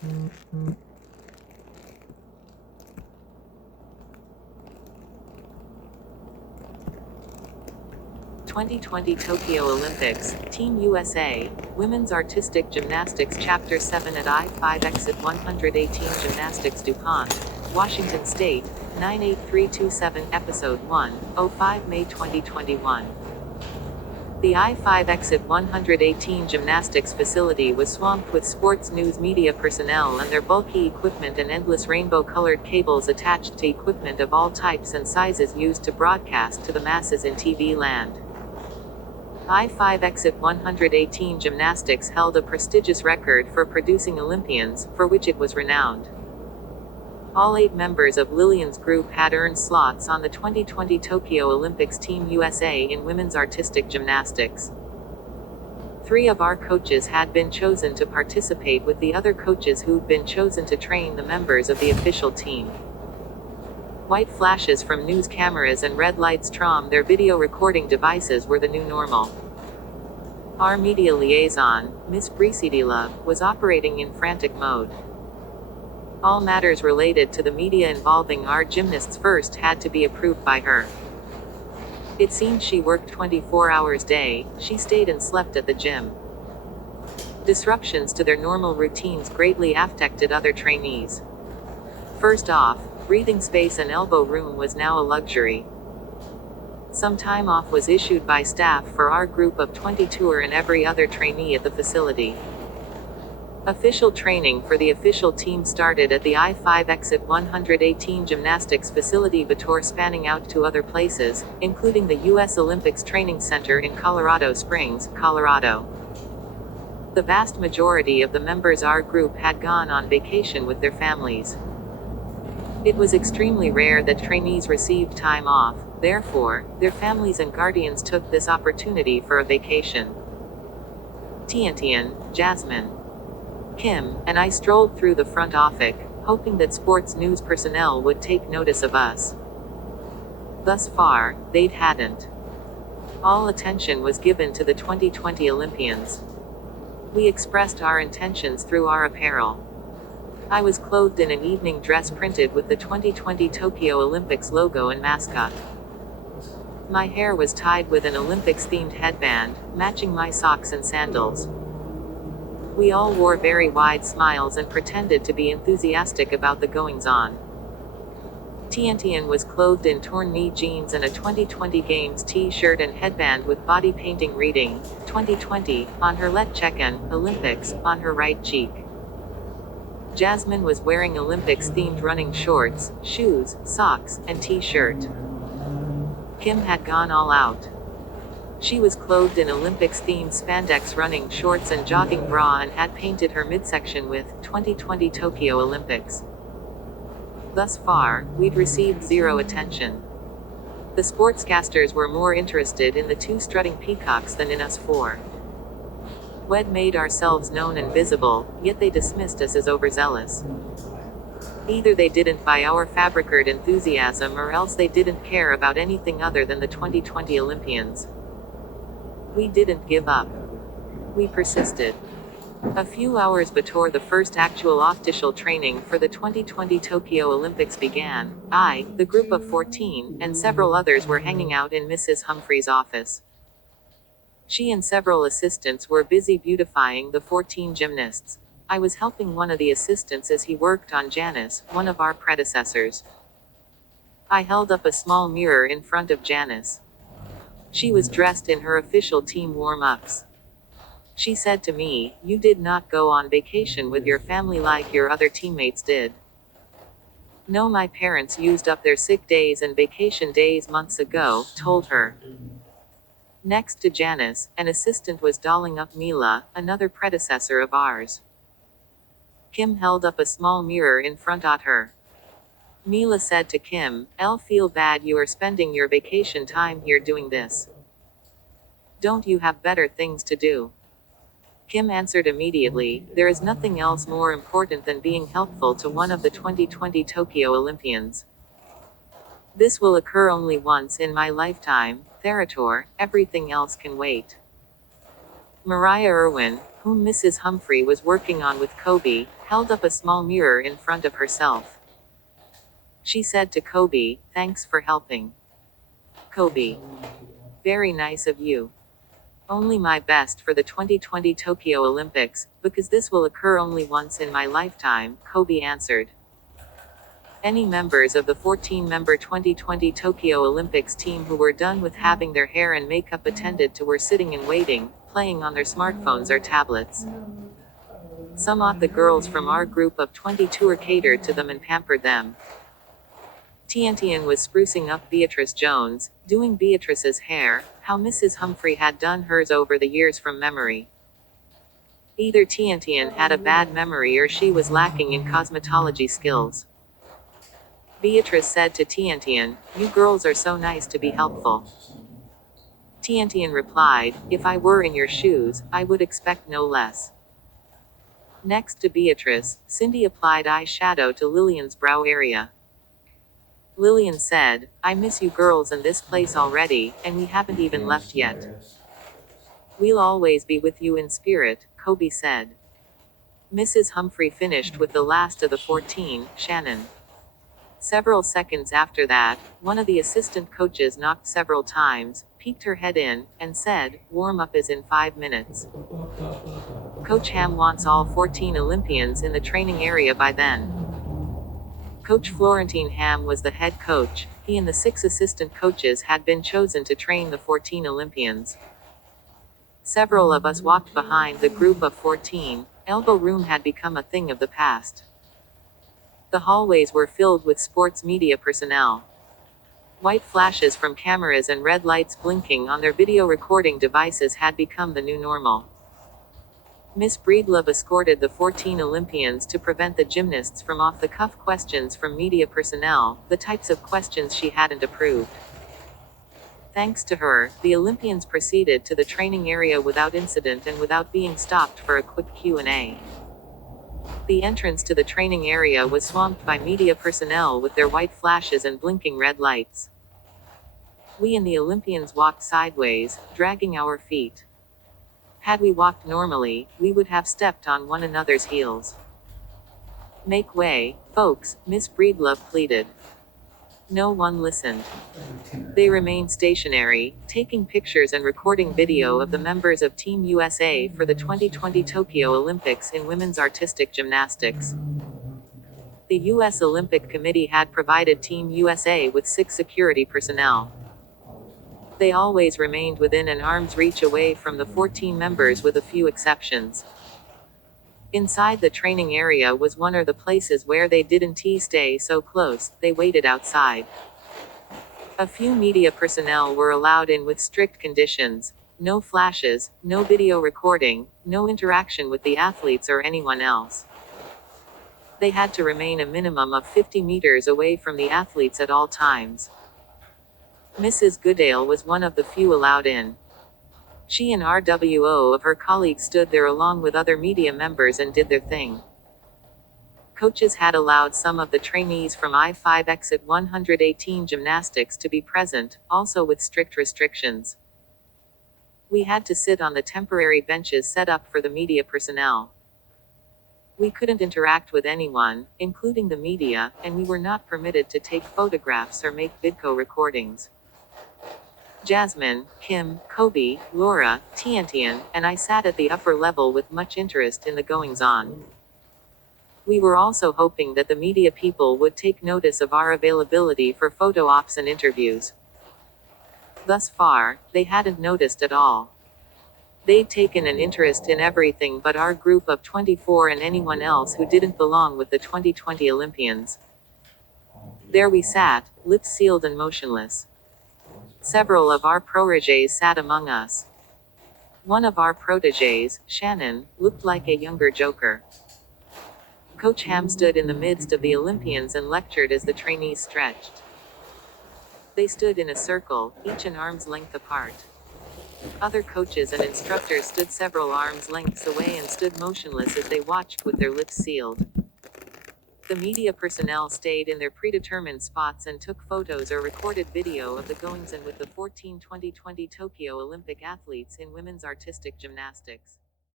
2020 Tokyo Olympics, Team USA, Women's Artistic Gymnastics Chapter 7 at I-5 Exit 118 Gymnastics DuPont, Washington State, 98327 Episode 1, 05 May 2021. The I-5 Exit 118 gymnastics facility was swamped with sports news media personnel and their bulky equipment and endless rainbow-colored cables attached to equipment of all types and sizes used to broadcast to the masses in TV land. I-5 Exit 118 Gymnastics held a prestigious record for producing Olympians, for which it was renowned. All 8 members of Lillian's group had earned slots on the 2020 Tokyo Olympics Team USA in women's artistic gymnastics. 3 of our coaches had been chosen to participate with the other coaches who'd been chosen to train the members of the official team. White flashes from news cameras and red lights from their video recording devices were the new normal. Our media liaison, Miss Bricidila, was operating in frantic mode. All matters related to the media involving our gymnasts first had to be approved by her. It seemed she worked 24 hours a day, she stayed and slept at the gym. Disruptions to their normal routines greatly affected other trainees. First off, breathing space and elbow room was now a luxury. Some time off was issued by staff for our group of 22 and every other trainee at the facility. Official training for the official team started at the I-5 Exit 118 gymnastics facility before spanning out to other places, including the U.S. Olympics Training Center in Colorado Springs, Colorado. The vast majority of the members of our group had gone on vacation with their families. It was extremely rare that trainees received time off, therefore, their families and guardians took this opportunity for a vacation. Tiantian, Jasmine, Kim, and I strolled through the front office, hoping that sports news personnel would take notice of us. Thus far, they hadn't. All attention was given to the 2020 Olympians. We expressed our intentions through our apparel. I was clothed in an evening dress printed with the 2020 Tokyo Olympics logo and mascot. My hair was tied with an Olympics-themed headband, matching my socks and sandals. We all wore very wide smiles and pretended to be enthusiastic about the goings-on. Tiantian was clothed in torn knee jeans and a 2020 Games t-shirt and headband with body painting reading, 2020, on her left cheek and Olympics, on her right cheek. Jasmine was wearing Olympics-themed running shorts, shoes, socks, and t-shirt. Kim had gone all out. She was clothed in Olympics-themed spandex running shorts and jogging bra and had painted her midsection with 2020 Tokyo Olympics. Thus far, we'd received zero attention. The sportscasters were more interested in the 2 strutting peacocks than in us 4. We'd made ourselves known and visible, yet they dismissed us as overzealous. Either they didn't buy our fabricated enthusiasm or else they didn't care about anything other than the 2020 Olympians. We didn't give up. We persisted. A few hours before the first actual official training for the 2020 Tokyo Olympics began, I, the group of 14, and several others were hanging out in Mrs. Humphrey's office. She and several assistants were busy beautifying the 14 gymnasts. I was helping one of the assistants as he worked on Janice, one of our predecessors. I held up a small mirror in front of Janice. She was dressed in her official team warm-ups. She said to me, "You did not go on vacation with your family like your other teammates did." No, my parents used up their sick days and vacation days months ago, told her. Next to Janice, an assistant was dolling up Mila, another predecessor of ours. Kim held up a small mirror in front of her. Mila said to Kim, "I'll feel bad you are spending your vacation time here doing this. Don't you have better things to do?" Kim answered immediately, "There is nothing else more important than being helpful to one of the 2020 Tokyo Olympians. This will occur only once in my lifetime, Therator, everything else can wait." Mariah Irwin, whom Mrs. Humphrey was working on with Kobe, held up a small mirror in front of herself. She said to Kobe, "Thanks for helping." Kobe: "Very nice of you. Only my best for the 2020 Tokyo Olympics, because this will occur only once in my lifetime," Kobe answered. Any members of the 14-member 2020 Tokyo Olympics team who were done with having their hair and makeup attended to were sitting and waiting, playing on their smartphones or tablets. Some of the girls from our group of 22 catered to them and pampered them. Tiantian was sprucing up Beatrice Jones, doing Beatrice's hair, how Mrs. Humphrey had done hers over the years from memory. Either Tiantian had a bad memory or she was lacking in cosmetology skills. Beatrice said to Tiantian, "You girls are so nice to be helpful." Tiantian replied, "If I were in your shoes, I would expect no less." Next to Beatrice, Cindy applied eyeshadow to Lillian's brow area. Lillian said, "I miss you girls and this place already, and we haven't even left yet." "We'll always be with you in spirit," Kobe said. Mrs. Humphrey finished with the last of the 14, Shannon. Several seconds after that, one of the assistant coaches knocked several times, peeked her head in, and said, "Warm-up is in 5 minutes." Coach Ham wants all 14 Olympians in the training area by then. Coach Florentine Ham was the head coach. He and the 6 assistant coaches had been chosen to train the 14 Olympians. Several of us walked behind the group of 14. Elbow room had become a thing of the past. The hallways were filled with sports media personnel. White flashes from cameras and red lights blinking on their video recording devices had become the new normal. Miss Breedlove escorted the 14 Olympians to prevent the gymnasts from off-the-cuff questions from media personnel, the types of questions she hadn't approved. Thanks to her, the Olympians proceeded to the training area without incident and without being stopped for a quick Q&A. The entrance to the training area was swamped by media personnel with their white flashes and blinking red lights. We and the Olympians walked sideways, dragging our feet. Had we walked normally, we would have stepped on one another's heels. "Make way, folks," Miss Breedlove pleaded. No one listened. They remained stationary, taking pictures and recording video of the members of Team USA for the 2020 Tokyo Olympics in women's artistic gymnastics. The U.S. Olympic Committee had provided Team USA with 6 security personnel. They always remained within an arm's reach away from the 14 members with a few exceptions. Inside the training area was one of the places where they didn't stay so close, they waited outside. A few media personnel were allowed in with strict conditions: no flashes, no video recording, no interaction with the athletes or anyone else. They had to remain a minimum of 50 meters away from the athletes at all times. Mrs. Goodale was one of the few allowed in. She and RWO of her colleagues stood there along with other media members and did their thing. Coaches had allowed some of the trainees from I-5X118 gymnastics to be present, also with strict restrictions. We had to sit on the temporary benches set up for the media personnel. We couldn't interact with anyone, including the media, and we were not permitted to take photographs or make video recordings. Jasmine, Kim, Kobe, Laura, Tiantian, and I sat at the upper level with much interest in the goings-on. We were also hoping that the media people would take notice of our availability for photo ops and interviews. Thus far, they hadn't noticed at all. They'd taken an interest in everything but our group of 24 and anyone else who didn't belong with the 2020 Olympians. There we sat, lips sealed and motionless. Several of our protégés sat among us. One of our protégés, Shannon, looked like a younger Joker. Coach Ham stood in the midst of the Olympians and lectured as the trainees stretched. They stood in a circle, each an arm's length apart. Other coaches and instructors stood several arms lengths away and stood motionless as they watched with their lips sealed. The media personnel stayed in their predetermined spots and took photos or recorded video of the goings-on with the 14 2020 Tokyo Olympic athletes in women's artistic gymnastics.